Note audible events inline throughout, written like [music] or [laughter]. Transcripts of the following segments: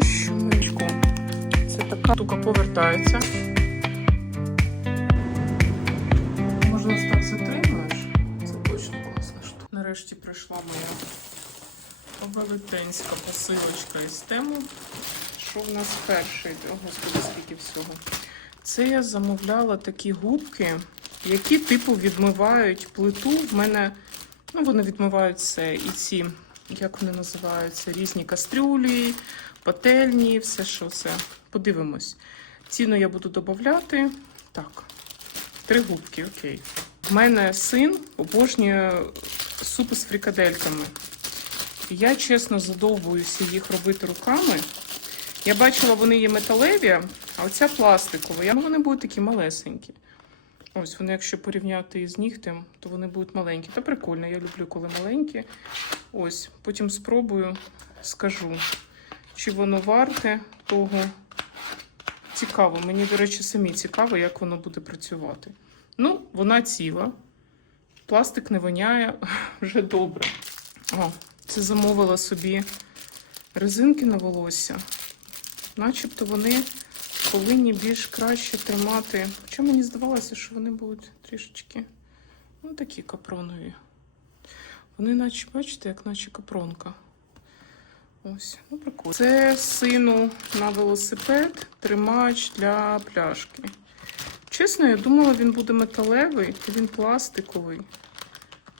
Що милько. Це така штука повертається. Можна так затримаєш. Це точно класна штука. Нарешті прийшла моя велетенська посилочка із тему. Що в нас перший? О, господи, скільки всього. Це я замовляла такі губки, які типу відмивають плиту. В мене ну, вони відмивають все. І ці, як вони називаються, різні кастрюлі, пательні, все, що це. Подивимось. Ціну я буду додати. Так, три губки, окей. У мене син обожнює супи з фрикадельками. Я чесно задовбуюся їх робити руками. Я бачила, вони є металеві, а оця пластикова. Я, ну, вони будуть такі малесенькі. Ось вони, якщо порівняти із нігтем, то вони будуть маленькі. Та прикольно, я люблю, коли маленькі. Ось, потім спробую, скажу, чи воно варте того. Цікаво, мені, до речі, самі цікаво, як воно буде працювати. Ну, вона ціла. Пластик не воняє [laughs] вже добре. О, це замовила собі резинки на волосся. Начебто вони повинні більш краще тримати. Хоча мені здавалося, що вони будуть трішечки ну, такі капронові. Вони, наче, бачите, як наче капронка. Ось, ну прикольно. Це сину на велосипед тримач для пляшки. Чесно, я думала, він буде металевий, а він пластиковий.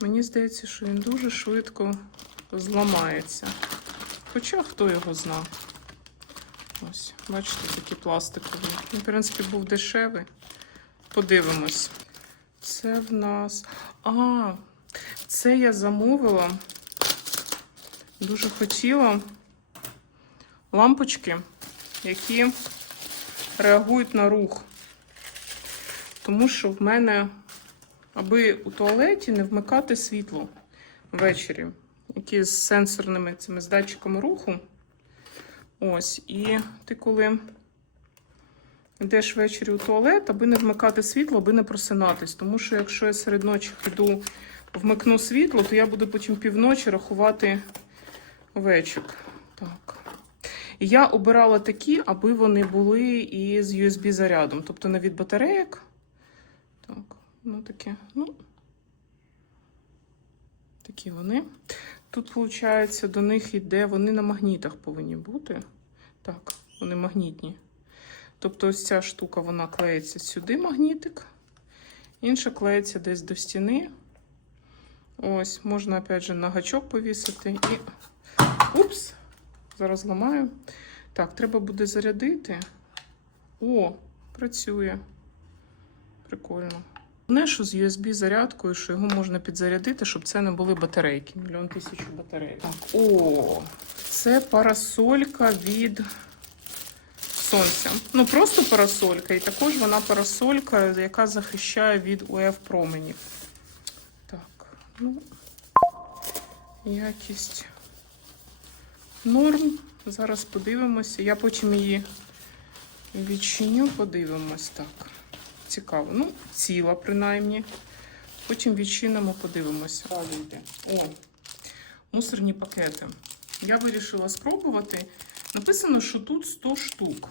Мені здається, що він дуже швидко зламається. Хоча хто його знав. Ось, бачите, такі пластикові. Він, в принципі, був дешевий. Подивимось. Це в нас. А, це я замовила. Дуже хотіла лампочки, які реагують на рух. Тому що в мене, аби у туалеті не вмикати світло ввечері, які з сенсорними цими з датчиками руху. Ось, і ти коли йдеш ввечері у туалет, аби не вмикати світло, аби не просинатись. Тому що якщо я серед ночі піду, вмикну світло, то я буду потім півночі рахувати вечір. Так. І я обирала такі, аби вони були із USB-зарядом, тобто не від батарейок. Так, ну таке, ну. Такі вони. Тут, виходить, до них йде, вони на магнітах повинні бути. Так, вони магнітні. Тобто, ось ця штука вона клеїться сюди, магнітик. Інша клеїться десь до стіни. Ось, можна, опять же, на гачок повісити і. Упс! Зараз ламаю. Так, треба буде зарядити. О, працює. Прикольно. Головне, що з USB-зарядкою, що його можна підзарядити, щоб це не були батарейки. Мільйон тисяч батарей. Так, о, це парасолька від сонця. Ну, просто парасолька. І також вона парасолька, яка захищає від УФ променів. Так, ну, якість норм. Зараз подивимося. Я потім її відчиню, подивимось так. Цікаво. Ну, ціла, принаймні. Потім відчинимо, подивимося. О, мусорні пакети. Я вирішила спробувати. Написано, що тут 100 штук.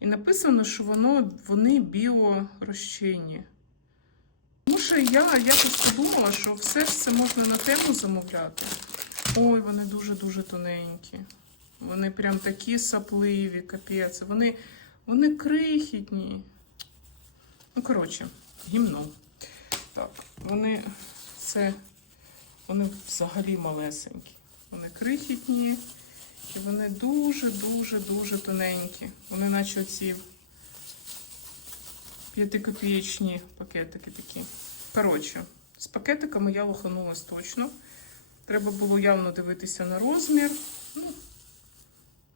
І написано, що воно, вони біорозчинні. Тому що я якось подумала, що все ж це можна на тему замовляти. Ой, вони дуже-дуже тоненькі. Вони прям такі сапливі, капець. Вони, вони крихітні. Ну, коротше, гімно. Так, вони це, вони взагалі малесенькі. Вони крихітні і вони дуже-дуже-дуже тоненькі. Вони наче оці п'ятикопієчні пакетики такі. Коротше, з пакетиками я лоханулась точно. Треба було явно дивитися на розмір. Ну,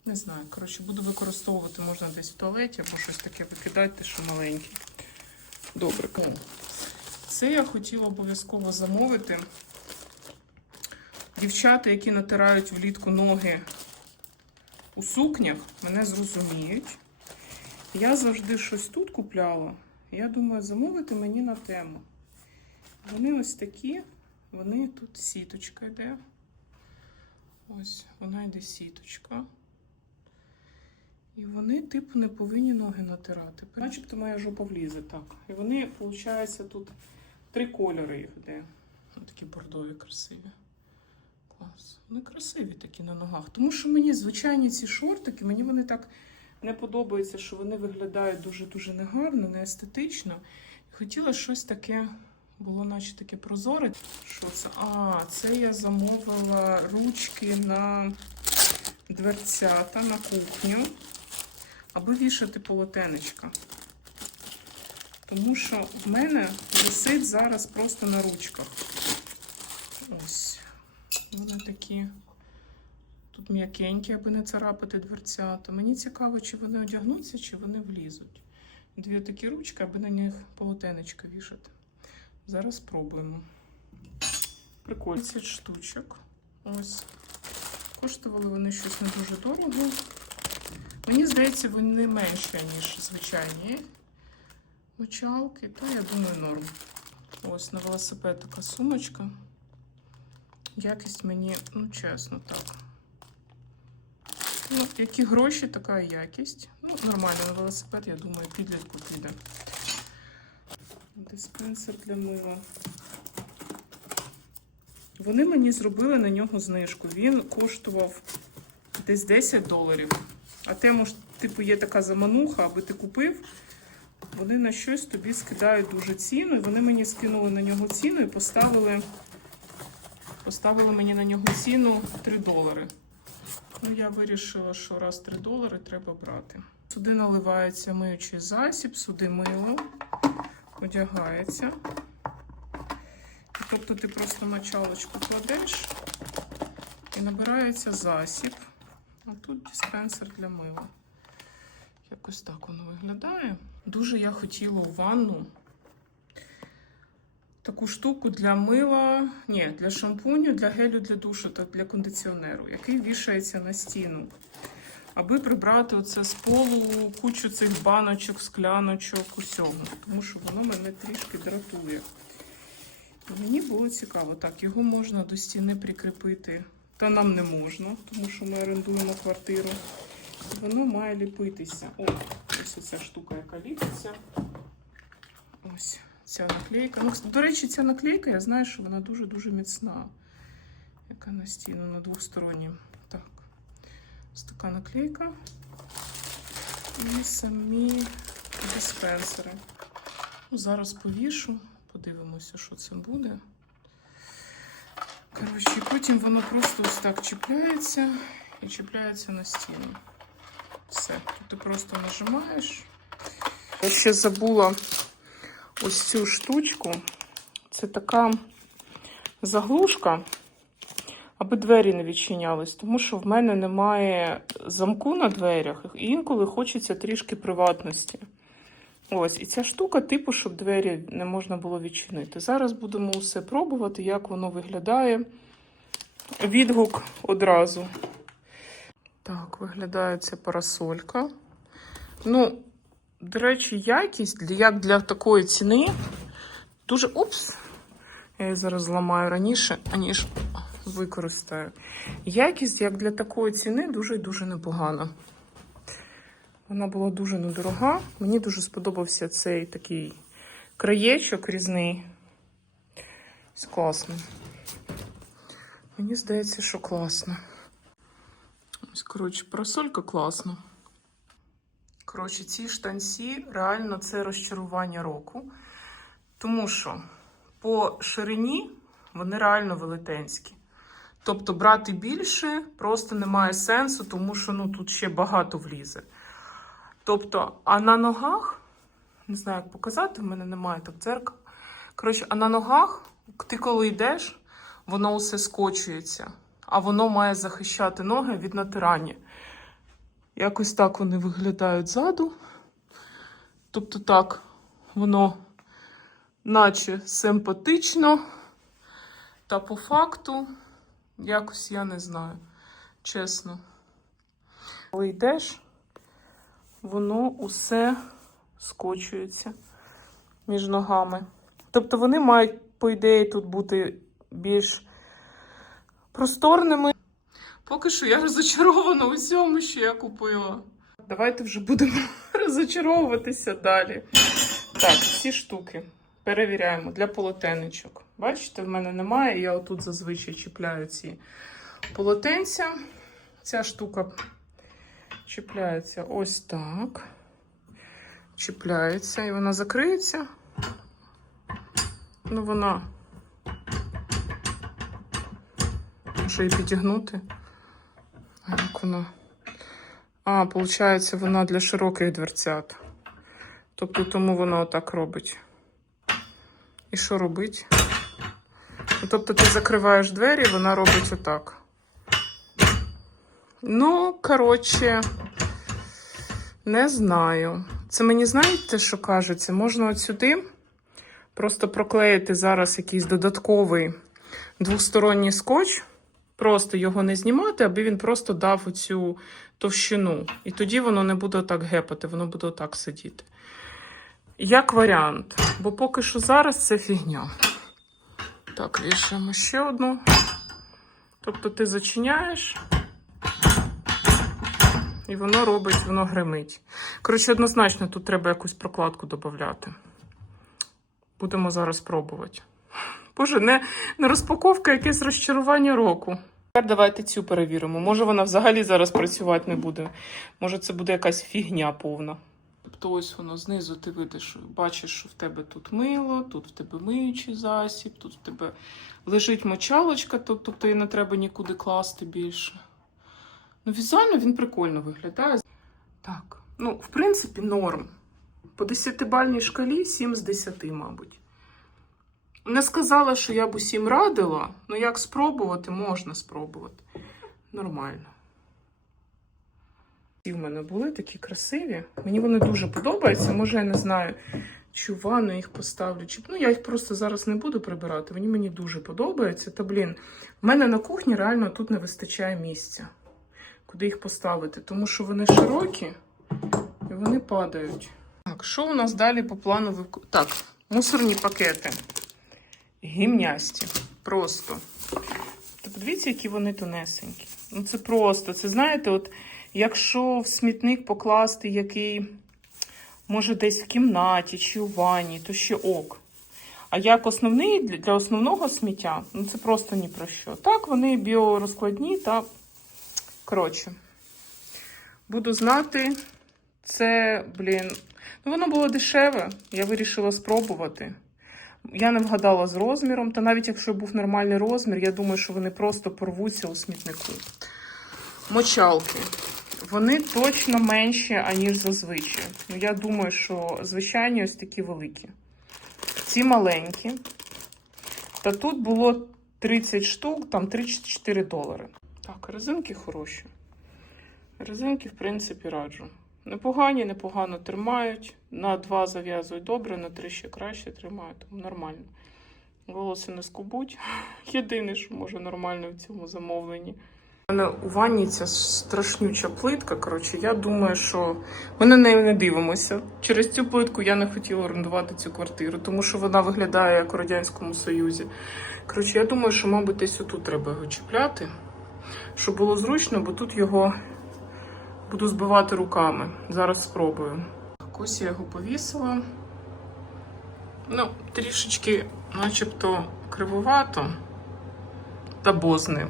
не знаю, коротше, буду використовувати можна десь в туалеті або щось таке викидати, що маленьке. Добре. Це я хотіла обов'язково замовити. Дівчата, які натирають влітку ноги у сукнях, мене зрозуміють. Я завжди щось тут купляла. Я думаю, замовити мені на тему. Вони ось такі, вони тут сіточка йде. Ось, вона йде сіточка. І вони, типу, не повинні ноги натирати. Начебто моя жопа влізе, так. І вони, виходить, тут три кольори їх де. Ось такі бордові красиві. Клас. Вони красиві такі на ногах. Тому що мені звичайні ці шортики, мені вони так не подобаються, що вони виглядають дуже-дуже негарно, не естетично. І хотіла щось таке, було наче таке прозоре. Що це? А, це я замовила ручки на дверцята на кухню, аби вішати полотенечка. Тому що в мене висить зараз просто на ручках. Ось. Вони такі тут м'якенькі, аби не царапати дверцята. Мені цікаво, чи вони одягнуться, чи вони влізуть. Дві такі ручки, аби на них полотенечка вішати. Зараз спробуємо. Прикольно. 30 штучок. Ось. Коштували вони щось не дуже дорого. Мені здається, вони менші, ніж звичайні мочалки, то я думаю, норм. Ось на велосипед така сумочка. Якість мені, ну чесно, так. Ну, які гроші, така якість. Ну, нормально на велосипед, я думаю, підлітку піде. Диспенсер для мила. Вони мені зробили на нього знижку. Він коштував десь 10 доларів. А тему ж, типу, є така замануха, аби ти купив. Вони на щось тобі скидають дуже ціну. І вони мені скинули на нього ціну і поставили, поставили мені на нього ціну 3 долари. Ну, я вирішила, що раз 3 долари треба брати. Сюди наливається миючий засіб, сюди мило, одягається. Тобто ти просто мочалочку кладеш і набирається засіб. А тут диспенсер для мила. Якось так воно виглядає. Дуже я хотіла у ванну таку штуку для мила, ні, для шампуню, для гелю для душу та для кондиціонеру, який вішається на стіну. Аби прибрати оце з полу кучу цих баночок, скляночок, усього. Тому що воно мене трішки дратує. І Мені було цікаво, так, його можна до стіни прикріпити. Та нам не можна, тому що ми орендуємо квартиру. Воно має ліпитися. О, ось оця штука, яка ліпиться. Ось ця наклейка. Ну, до речі, ця наклейка, я знаю, що вона дуже-дуже міцна. Яка на стіну на двосторонній. Ось така наклейка. І самі диспенсери. Ну, зараз повішу, подивимося, що це буде. Коротше, потім воно просто ось так чіпляється і чіпляється на стіну. Все. Ти просто нажимаєш. Я ще забула ось цю штучку. Це така заглушка, аби двері не відчинялись, тому що в мене немає замку на дверях, і інколи хочеться трішки приватності. Ось, і ця штука, типу, щоб двері не можна було відчинити. Зараз будемо усе пробувати, як воно виглядає. Відгук одразу. Так, виглядає ця парасолька. Ну, до речі, якість як для такої ціни дуже. Упс! Я її зараз зламаю раніше, аніж використаю. Якість, як для такої ціни, дуже і дуже непогана. Вона була дуже недорога. Мені дуже сподобався цей такий краєчок різний. Класно. Мені здається, що класно. Ось, коротше, парасолька класна. Коротше, ці штанці реально це розчарування року. Тому що по ширині вони реально велетенські. Тобто брати більше просто немає сенсу, тому що ну, тут ще багато влізе. Тобто, а на ногах, не знаю, як показати, в мене немає так дзеркала. Коротше, а на ногах, ти коли йдеш, воно усе скочується, а воно має захищати ноги від натирання. Якось так вони виглядають ззаду. Тобто так, воно наче симпатично. Та по факту, якось я не знаю, чесно. Коли йдеш, воно усе скочується між ногами. Тобто вони мають, по ідеї, тут бути більш просторними. Поки що я розочарована у всьому, що я купила. давайте вже будемо [laughs] розочаровуватися далі. Так, ці штуки перевіряємо для полотенечок. Бачите, в мене немає, я отут зазвичай чіпляю ці полотенця. Ця штука чіпляється ось так. Чіпляється і вона закриється. Ну, вона. Може її підігнути. А як вона? А, виходить, вона для широких дверцят. Тобто тому вона отак робить. І що робить? Ну, Тобто ти закриваєш двері, вона робить отак. Ну, коротше, не знаю. Це мені знаєте, що кажеться? Можна от сюди просто проклеїти зараз якийсь додатковий двосторонній скотч, просто його не знімати, аби він просто дав оцю товщину. І тоді воно не буде так гепати, воно буде отак сидіти. Як варіант, бо поки що зараз це фігня. Так, вішаємо ще одну. Тобто ти зачиняєш, і воно робить, воно гримить. Коротше, однозначно, тут треба якусь прокладку додати. Будемо зараз пробувати. Боже, не, не розпаковка, якесь розчарування року. Тепер давайте цю перевіримо. Може, вона взагалі зараз працювати не буде. Може, це буде якась фігня повна. Тобто, ось воно знизу ти видиш, бачиш, що в тебе тут мило, тут в тебе миючий засіб, тут в тебе лежить мочалочка, тобто її не треба нікуди класти більше. Ну, візуально він прикольно виглядає. Так, ну, в принципі, норм. По 10-бальній шкалі 7 з 10, мабуть. Не сказала, що я б усім радила, ну як спробувати, можна спробувати. Нормально. Ці в мене були такі красиві. Мені вони дуже подобаються. Може, я не знаю, чи в ванну їх поставлю. Чи... Ну, я їх просто зараз не буду прибирати. Вони мені дуже подобаються. Та, блін, в мене на кухні реально тут не вистачає місця, куди їх поставити. Тому що вони широкі і вони падають. Так, що у нас далі по плану? Так, мусорні пакети. Гімнясті. Просто. Та подивіться, які вони тонесенькі. Ну, це просто. Це знаєте, от якщо в смітник покласти який, може, десь в кімнаті чи у ванні, то ще ок. А як основний для основного сміття, ну це просто ні про що. Так, вони біорозкладні та коротше. Буду знати, це, блін. Ну, воно було дешеве, я вирішила спробувати. Я не вгадала з розміром, та навіть якщо був нормальний розмір, я думаю, що вони просто порвуться у смітнику. Мочалки. Вони точно менші, аніж зазвичай. Ну, я думаю, що звичайні ось такі великі. Ці маленькі. Та тут було 30 штук, там 34 долари. Так, резинки хороші. Резинки, в принципі, раджу. Непогані, непогано тримають. На два зав'язують добре, на три ще краще тримають, тому нормально. Волоси не скубуть. [laughs] Єдине, що може нормально в цьому замовленні. У мене у ванні ця страшнюча плитка. Коротше, я думаю, що ми на неї не дивимося. Через цю плитку я не хотіла орендувати цю квартиру, тому що вона виглядає як у Радянському Союзі. Коротше, я думаю, що, мабуть, десь тут треба його чіпляти, щоб було зручно, бо тут його буду збивати руками. Зараз спробую. Ось я його повісила. Ну, трішечки, начебто, кривовато, та бо з ним.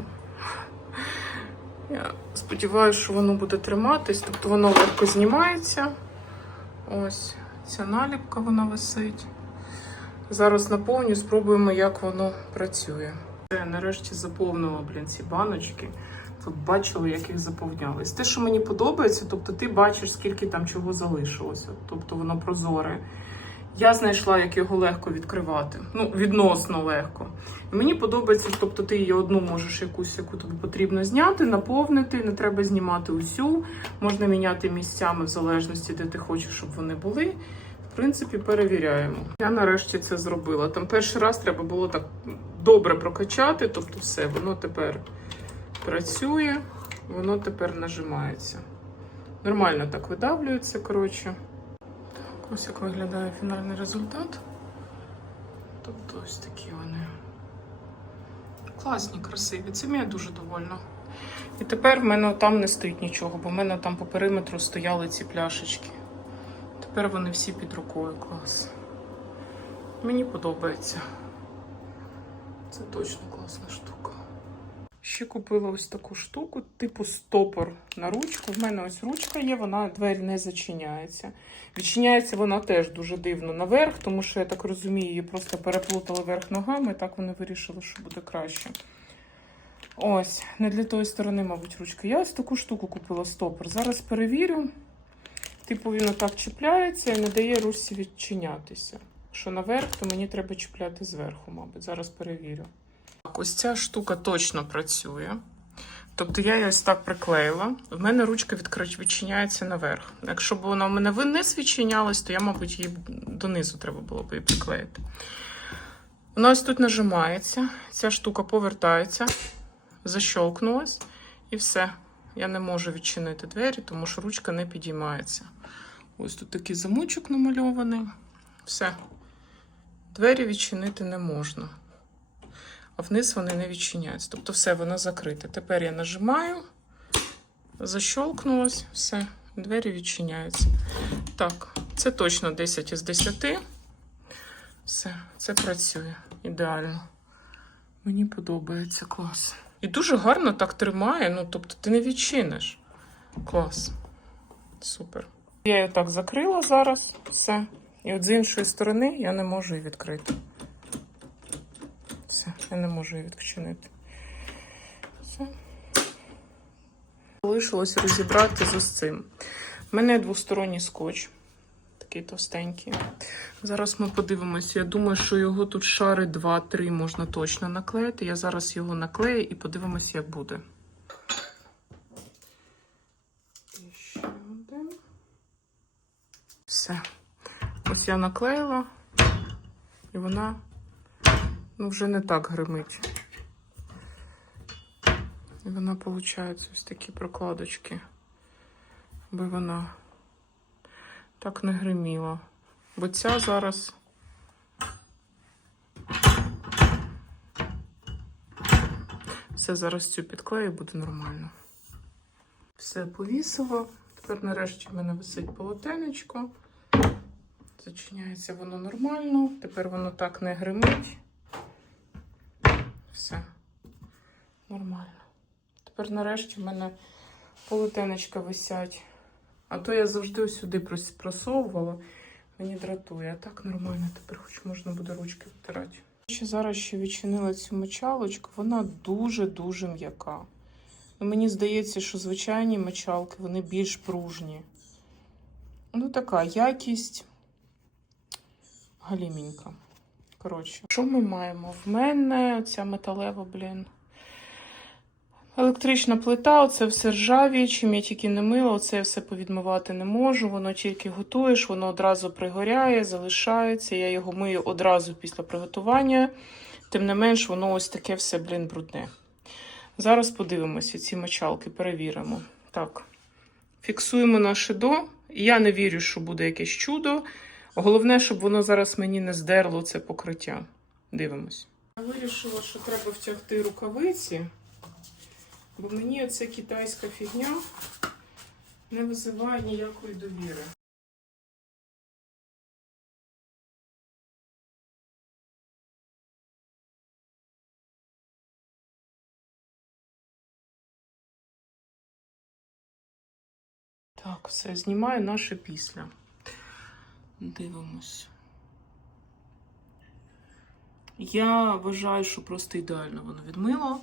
Я сподіваюся, що воно буде триматись, тобто воно легко знімається. Ось ця наліпка вона висить. Зараз наповню, спробуємо, як воно працює. Я нарешті заповнила блін, ці баночки. Тут бачили, як їх заповнялись. Те, що мені подобається, тобто ти бачиш, скільки там чого залишилося. Тобто воно прозоре. Я знайшла, як його легко відкривати. Ну, відносно легко. І мені подобається, тобто ти її одну можеш якусь, яку тобі потрібно зняти, наповнити, не треба знімати усю. Можна міняти місцями в залежності, де ти хочеш, щоб вони були. В принципі, перевіряємо. Я нарешті це зробила. Там перший раз треба було так добре прокачати, тобто все, воно тепер працює, воно тепер нажимається. Нормально так видавлюється, коротше. Ось як виглядає фінальний результат. Тобто ось такі вони. Класні, красиві. Цим я дуже довольна. І тепер в мене там не стоїть нічого, бо в мене там по периметру стояли ці пляшечки. Тепер вони всі під рукою клас. Мені подобається. Це точно класна штука. Ще купила ось таку штуку, типу стопор на ручку. В мене ось ручка є, вона двері не зачиняється. Відчиняється вона теж дуже дивно наверх, тому що я так розумію, її просто переплутали верх ногами, так вони вирішили, що буде краще. Ось, не для тої сторони, мабуть, ручка. Я ось таку штуку купила стопор. Зараз перевірю. Типу, він отак чіпляється і не дає ручці відчинятися. Якщо наверх, то мені треба чіпляти зверху, мабуть. Зараз перевірю. Ось ця штука точно працює. Тобто я її ось так приклеїла. В мене ручка відчиняється наверх. Якщо б вона в мене вниз відчинялась, то я, мабуть, її донизу треба було б її приклеїти. Вона ось тут нажимається, ця штука повертається, защолкнулась, і все. Я не можу відчинити двері, тому що ручка не підіймається. Ось тут такий замочок намальований. Все. Двері відчинити не можна. А вниз вони не відчиняються. Тобто все, вона закрита. Тепер я нажимаю, защолкнулась, все, двері відчиняються. Так, це точно 10 із 10. Все, це працює ідеально. Мені подобається клас. І дуже гарно так тримає. Ну, тобто, ти не відчиниш. Клас. Супер. Я її так закрила зараз. Все. І от з іншої сторони я не можу її відкрити. Все, я не можу її відчинити. Все. Залишилось розібрати з цим. У мене двосторонній скотч. Такий товстенький. Зараз ми подивимося. Я думаю, що його тут шари 2-3 можна точно наклеїти. Я зараз його наклею і подивимося, як буде. І ще один. Все. Ось я наклеїла, і вона вже не так гримить. І вона, виходить, ось такі прокладочки, аби вона так не гриміла. Бо ця зараз. Все зараз цю підклею буде нормально. Все повісила. Тепер нарешті в мене висить полотенечко. Зачиняється воно нормально. Тепер воно так не гримить. Все. Нормально. Тепер нарешті в мене полотенечка висять. А то я завжди сюди прос- просовувала. Мені дратує. А так нормально, тепер хоч можна буде ручки втирати. Ще зараз ще відчинила цю мочалочку, вона дуже-дуже м'яка. Ну, мені здається, що звичайні мочалки вони більш пружні. Ну, така якість галімінька. Коротше, що ми маємо? В мене ця металева, блін. Електрична плита, оце все ржаві, чим я тільки не мила, оце я все повідмивати не можу. Воно тільки готуєш, воно одразу пригоряє, залишається. Я його мию одразу після приготування. Тим не менш, воно ось таке все, блін, брудне. Зараз подивимося ці мочалки, перевіримо. Так, фіксуємо наше до. Я не вірю, що буде якесь чудо. Головне, щоб воно зараз мені не здерло це покриття. Дивимось. Я вирішила, що треба втягти рукавиці. Бо мені оця китайська фігня не визиває ніякої довіри. Так, все, знімаю наше після. Дивимось. Я вважаю, що просто ідеально воно відмило.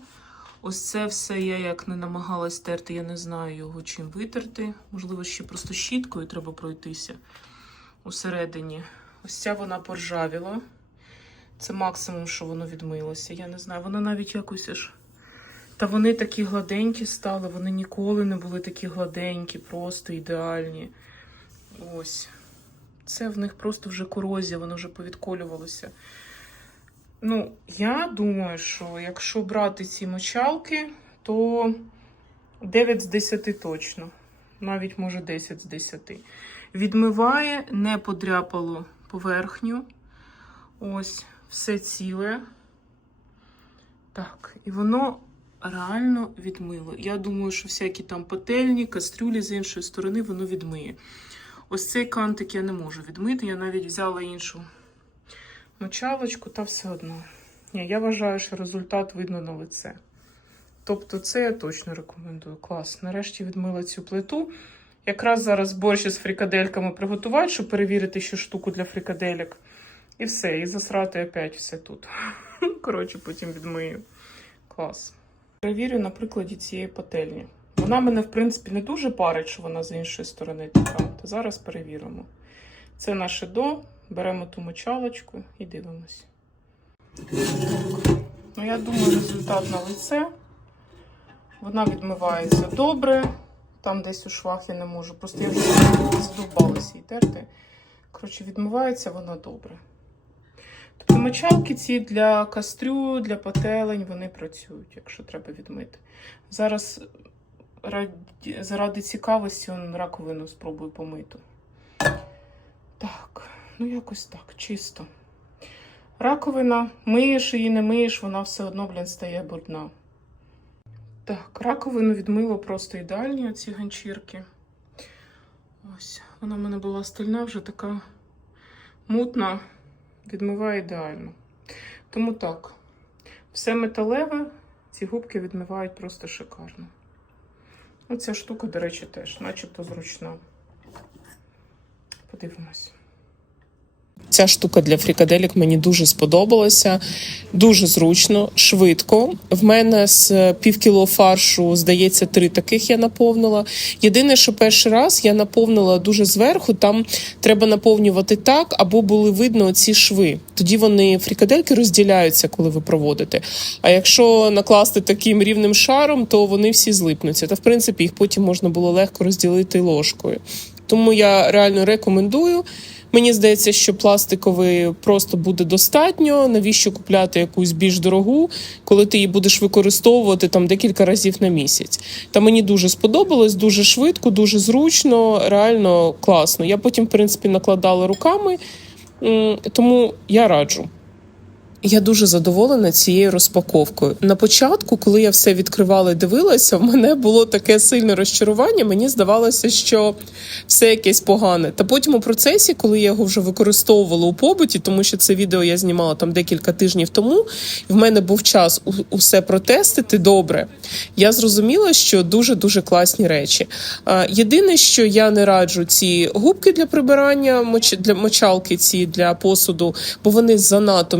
Ось це все я як не намагалась терти, я не знаю його чим витерти. Можливо, ще просто щіткою треба пройтися усередині. Ось ця вона поржавіла. Це максимум, що воно відмилося. Я не знаю, воно навіть якось аж. Та вони такі гладенькі стали, вони ніколи не були такі гладенькі, просто ідеальні. Ось. Це в них просто вже корозія, воно вже повідколювалося. Ну, я думаю, що якщо брати ці мочалки, то 9 з 10 точно. Навіть може 10 з 10. Відмиває, не подряпало поверхню. Ось, все ціле. Так, і воно реально відмило. Я думаю, що всякі там пательні, кастрюлі з іншої сторони воно відмиє. Ось цей кантик я не можу відмити. Я навіть взяла іншу мочалочку, та все одно. Ні, я вважаю, що результат видно на лице. Тобто, це я точно рекомендую. Клас. Нарешті відмила цю плиту. Якраз зараз борщ із фрикадельками приготувати, щоб перевірити ще штуку для фрикадельок. І все, і засрати опять все тут. [laughs] Коротше, потім відмию. Клас. Перевірю на прикладі цієї пательні. Вона мене, в принципі, не дуже парить, що вона з іншої сторони така. То зараз перевіримо. Це наше до. Беремо ту мочалочку і дивимось. Ну, я думаю, результат на лице. Вона відмивається добре. Там десь у швах я не можу. Просто я вже задовбалася її терти. Коротше, відмивається вона добре. Тобто мочалки ці для кастрю, для пателень, вони працюють, якщо треба відмити. Зараз заради цікавості он, раковину спробую помити. Так, ну якось так, чисто. Раковина, миєш її, не миєш, вона все одно, блін, стає брудна. Так, раковину відмило просто ідеальні оці ганчірки. Ось, вона в мене була стильна, вже така мутна, відмиває ідеально. Тому так, все металеве, ці губки відмивають просто шикарно. Оця штука, до речі, теж, начебто зручна. Подивимось. Ця штука для фрикаделік мені дуже сподобалася. Дуже зручно, швидко. В мене з пів кіло фаршу, здається, три таких я наповнила. Єдине, що перший раз я наповнила дуже зверху, там треба наповнювати так, або були видно ці шви. Тоді вони фрикадельки розділяються, коли ви проводите. А якщо накласти таким рівним шаром, то вони всі злипнуться. Та в принципі їх потім можна було легко розділити ложкою. Тому я реально рекомендую. Мені здається, що пластиковий просто буде достатньо. Навіщо купляти якусь більш дорогу, коли ти її будеш використовувати там декілька разів на місяць? Та мені дуже сподобалось, дуже швидко, дуже зручно, реально класно. Я потім, в принципі, накладала руками, тому я раджу. Я дуже задоволена цією розпаковкою. На початку, коли я все відкривала і дивилася, в мене було таке сильне розчарування. Мені здавалося, що все якесь погане. Та потім у процесі, коли я його вже використовувала у побуті, тому що це відео я знімала там декілька тижнів тому, і в мене був час усе протестити добре. Я зрозуміла, що дуже дуже класні речі. Єдине, що я не раджу ці губки для прибирання, для мочалки ці для посуду, бо вони занадто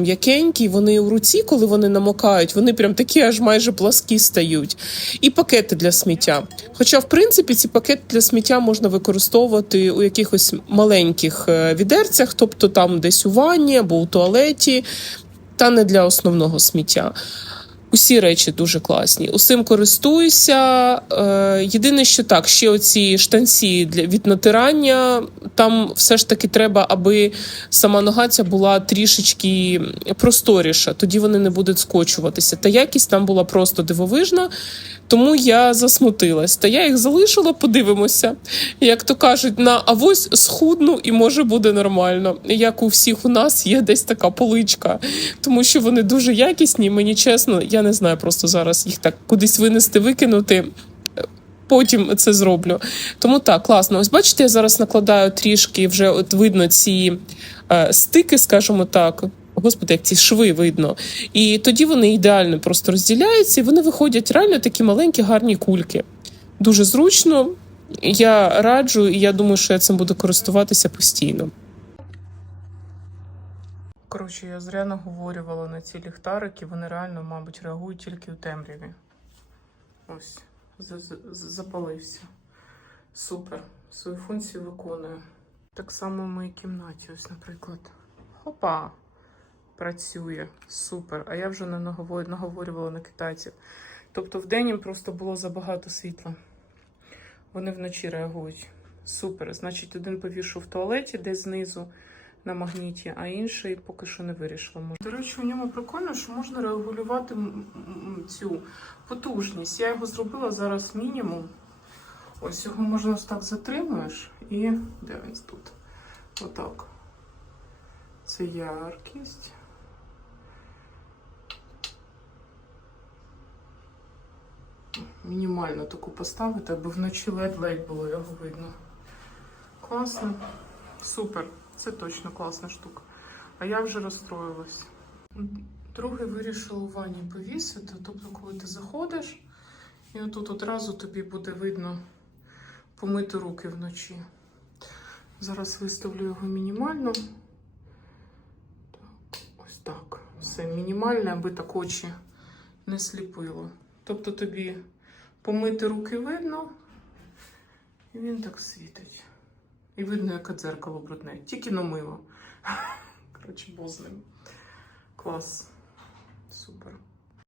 м'якенькі, вони у руці, коли вони намокають, вони прям такі аж майже пласкі стають. І пакети для сміття. Хоча, в принципі, ці пакети для сміття можна використовувати у якихось маленьких е, відерцях, тобто там десь у ванні або у туалеті, та не для основного сміття. Усі речі дуже класні. Усім користуюся. Е, єдине, що так, ще оці штанці для від натирання. Там все ж таки треба, аби сама нога ця була трішечки просторіша, тоді вони не будуть скочуватися. Та якість там була просто дивовижна, тому я засмутилась. Та я їх залишила, подивимося. Як то кажуть, на авось схудну і може буде нормально. Як у всіх у нас є десь така поличка, тому що вони дуже якісні. Мені чесно, я не знаю просто зараз їх так кудись винести, викинути. Потім це зроблю. Тому так, класно. Ось бачите, я зараз накладаю трішки, вже от видно ці е, стики, скажімо так. Господи, як ці шви видно. І тоді вони ідеально просто розділяються, і вони виходять реально такі маленькі, гарні кульки. Дуже зручно. Я раджу, і я думаю, що я цим буду користуватися постійно. Коротше, я зря наговорювала на ці ліхтарики, вони реально, мабуть, реагують тільки у темряві. Ось, за- за- запалився. Супер. Свою функцію виконує. Так само в моїй кімнаті, ось, наприклад. Хопа! Працює. Супер. А я вже не наговорювала на китайців. Тобто вдень їм просто було забагато світла. Вони вночі реагують. Супер. Значить, один повішу в туалеті десь знизу на магніті, а інший поки що не вирішила. До речі, у ньому прикольно, що можна регулювати цю потужність. Я його зробила зараз мінімум. Ось його можна ось так затримуєш і де він тут? Отак. Це яркість. Мінімально таку поставити, аби вночі ледь-ледь було його видно. Класно. Супер. Це точно класна штука. А я вже розстроїлась. Другий вирішила у ванні повісити. Тобто, коли ти заходиш, і отут одразу тобі буде видно помити руки вночі. Зараз виставлю його мінімально. Так, ось так. Все мінімальне, аби так очі не сліпило. Тобто тобі помити руки видно, і він так світить. І видно, яке дзеркало брудне. Тільки намило. [laughs] Коротше, бо з ним. Клас. Супер.